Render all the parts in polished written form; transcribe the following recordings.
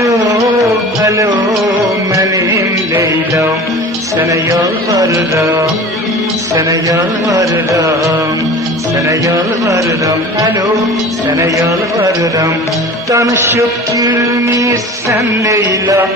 Alo, alo benim Leyla'm, sana yalvarırım, sana yalvarırım, sana yalvarırım. Alo, sana yalvarırım. Danışıp gülmüşsen Leyla,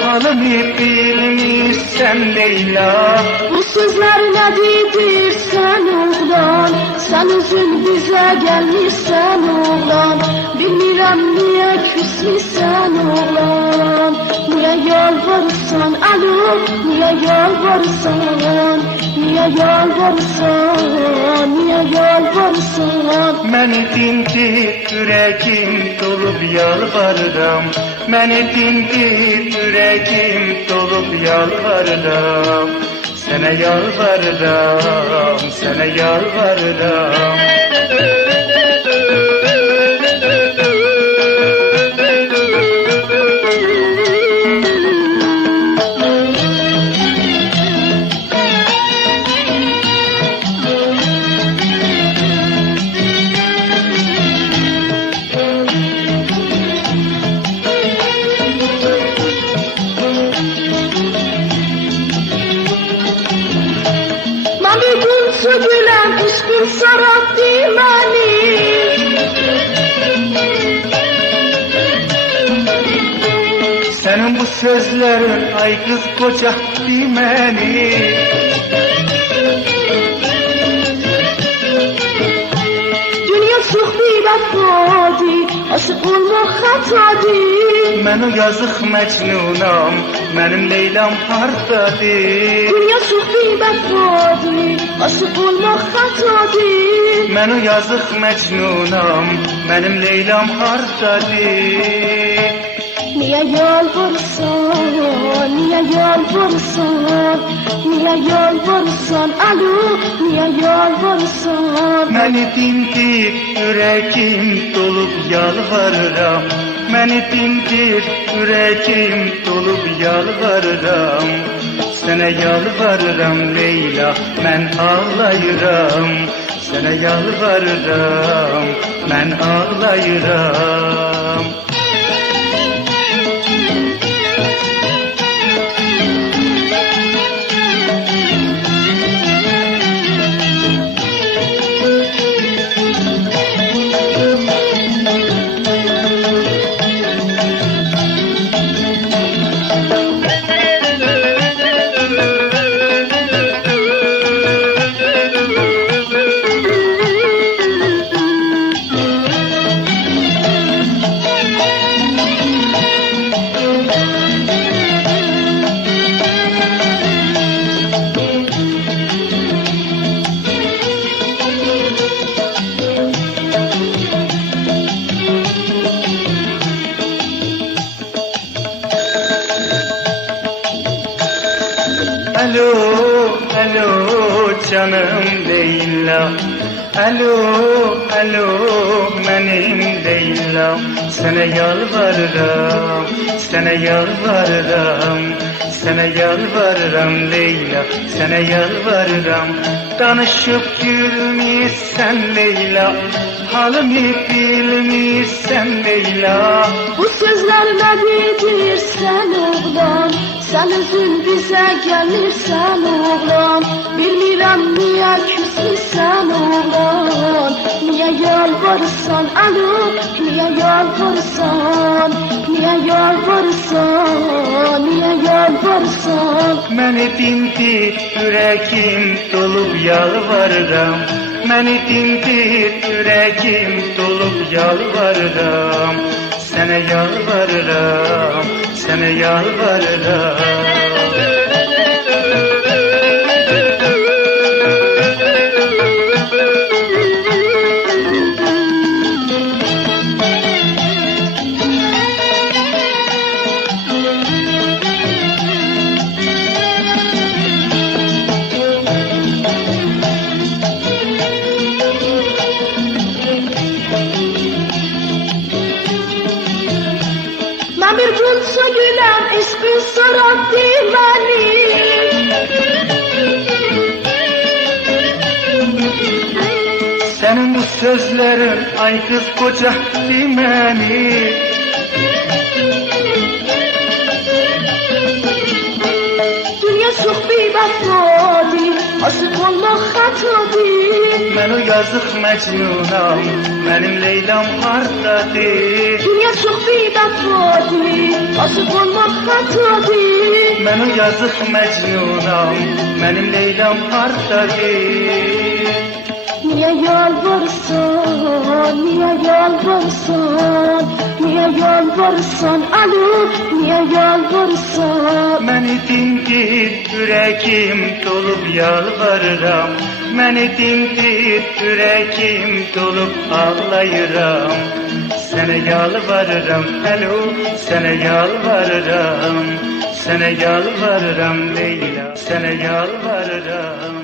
halımı bilmişsen Leyla. Bu sözler ne dedirsen oğlan, sen özün bize gelmişsen oğlan. Bilmirəm niye küsmüşsen oğlan, niye yalvarırsan alo, niye yalvarırsan, niye yalvarırsan, niye yalvarırsan. Məni dindir ürəkim dolub yalvarıram, məni dindir ürəkim dolub yalvarıram. Sənə yalvarıram, sənə yalvarıram. Sökülen aşkın sarattı beni. Senin bu sözlerin ay kız kocattı beni. Dünya çok bir vəfadı, aşık olmaq xatadır. Mən o yazıq məcnunam, mənim Leylam hardadır? Dünya çox bir vəfadı, aşık olmaq xatadır. Mən o yazıq məcnunam, mənim Leylam hardadır? Niye yalvarırsan, niye yalvarırsan, niye yalvarırsan alo, niye yalvarırsan. Məni dindir ürəkim dolub yalvarıram, məni dindir ürəkim dolub yalvarıram. Sənə yalvarıram Leyla, mən ağlayıram. Sənə yalvarıram, mən ağlayıram. Alo, alo canım Leyla. Alo, alo benim Leyla. Sana yalvarırım, sana yalvarırım, sana yalvarırım Leyla, sana yalvarırım. Danışıp gülmüşsen Leyla, halımı bilmişsen Leyla. Bu sözler ne dedirsen oğlan, sen özün bize gelirsen oğlan. Bilmirəm niye küsmüşsen oğlan, niye yalvarırsan alo, niye yalvarırsan, niye yalvarırsan, niye yalvarırsan. Məni dindir ürəkim dolub yalvarıram, məni dindir ürəkim dolub yalvarıram. Sənə yalvarıram, sənə yalvarıram. Ben bir bulsa gülem eşkın sarattı beni. Senin bu sözlerin ay kız kocattı beni. xatadır. Mən o yazıq Məcnunam, mənim Leylam hardadır? Dünya çox bidafadır, aşıq olmaq xatadır. Mən o yazıq Məcnunam, mənim Leylam hardadır? Niye yalvarırsan, niye yalvarırsan, niye yalvarırsan, alo, niye yalvarırsan? Məni dindir, ürəkim dolub yalvarıram. Məni dindir, ürəkim dolub ağlayıram. Sənə yalvarıram, alo, sənə yalvarıram. Sənə yalvarıram Leyla, sənə yalvarıram.